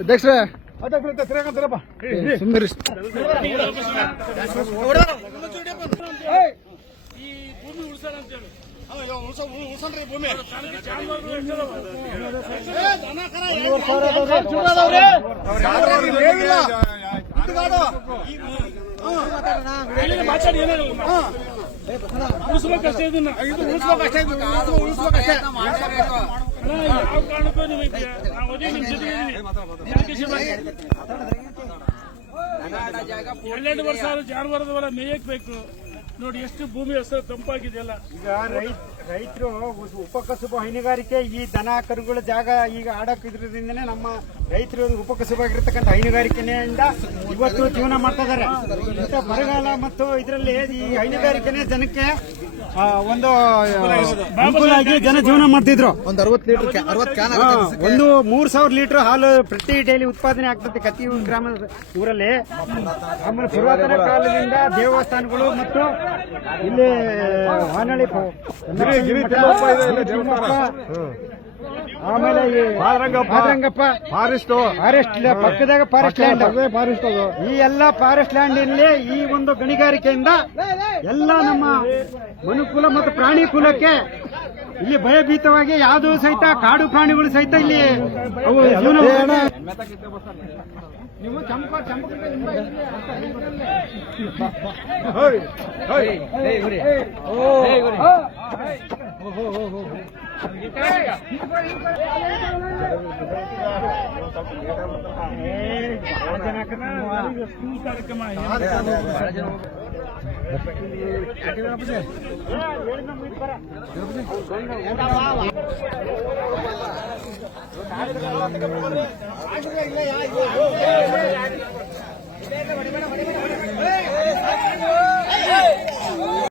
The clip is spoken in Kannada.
ಅಧ್ಯಕ್ಷರೇ ಸುಮ್ಮನೆ ಈ ಭೂಮಿ ಉಳಿಸೋಣ ಅಂತೇಳಿ ಭೂಮಿ ಮಾತಾಡಿ ಏನಾಗಲ್ಲ ಉಳಿಸ್ಬೇಕಷ್ಟೇ ಇದನ್ನ ಇದು ಉಳಿಸ್ಬೇಕಷ್ಟೇ ಇದು ಇದು ಉಳಿಸ್ಬೇಕಷ್ಟೇ ಎರಡೆರಡು ವರ್ಷ ಆದ್ರೂ ಜಾನುವಾರದ ಹೊರ ಮೇಯಕ್ ಬೇಕು. ನೋಡಿ ಎಷ್ಟು ಭೂಮಿ ಹೆಸರು ತಂಪಾಗಿದೆಯಲ್ಲ. ಈಗ ರೈತ ರೈತರು ಉಪಕಸುಬು ಹೈನುಗಾರಿಕೆ ಈ ದನ ಕರುಗಳ ಜಾಗ ಈಗ ಆಡಕ್ ಇದ್ರದಿಂದನೇ ನಮ್ಮ ರೈತರು ಉಪಕಸುಬಾಗಿರ್ತಕ್ಕಂಥ ಹೈನುಗಾರಿಕೆನೆಯಿಂದ ಇವತ್ತು ಜೀವನ ಮಾಡ್ತಾ ಇಂಥ ಬರಗಾಲ ಮತ್ತು ಇದರಲ್ಲಿ ಈ ಹೈನುಗಾರಿಕೆನೇ ಜನಕ್ಕೆ ಒಂದು ಅನುಕೂಲ ಆಗಿ ಜನ ಜೀವನ ಮಾಡ್ತಿದ್ರು. ಒಂದು ಅರವತ್ತು ಲೀಟರ್ ಅರವತ್ತು ಕ್ಯಾನ್ ಒಂದು ಮೂರ್ ಸಾವಿರ ಲೀಟರ್ ಹಾಲು ಪ್ರತಿ ಡೈಲಿ ಉತ್ಪಾದನೆ ಆಗ್ತದೆ ಕತ್ತಿ ಗ್ರಾಮದ ಊರಲ್ಲಿ. ಆಮೇಲೆ ಪುರಾತನ ಕಾಲದಿಂದ ದೇವಸ್ಥಾನಗಳು ಮತ್ತು ಇಲ್ಲಿ ಹಾನಳ್ಳಿ ಆಮೇಲೆ ಈ ಫಾರೆಸ್ಟ್. ಫಾರೆಸ್ಟ್ ಪಕ್ಕದಾಗ ಫಾರೆಸ್ಟ್ ಲ್ಯಾಂಡ್. ಫಾರೆಸ್ಟ್ ಅದು. ಈ ಎಲ್ಲ ಫಾರೆಸ್ಟ್ ಲ್ಯಾಂಡ್ ಇಲ್ಲಿ ಈ ಒಂದು ಗಣಿಗಾರಿಕೆಯಿಂದ ಎಲ್ಲ ನಮ್ಮ ಮನುಕುಲ ಮತ್ತು ಪ್ರಾಣಿ ಕುಲಕ್ಕೆ ಇಲ್ಲಿ ಭಯಭೀತವಾಗಿ ಯಾವುದು ಸಹಿತ ಕಾಡು ಪ್ರಾಣಿಗಳು ಸಹಿತ ಇಲ್ಲಿ ಅವು ಜೀವನ ನೀವು ಚಂಪ ಚಂಪ ಸ್ಕೂಲ್ ಕಾರ್ಯಕ್ರಮ ಇಲ್ಲ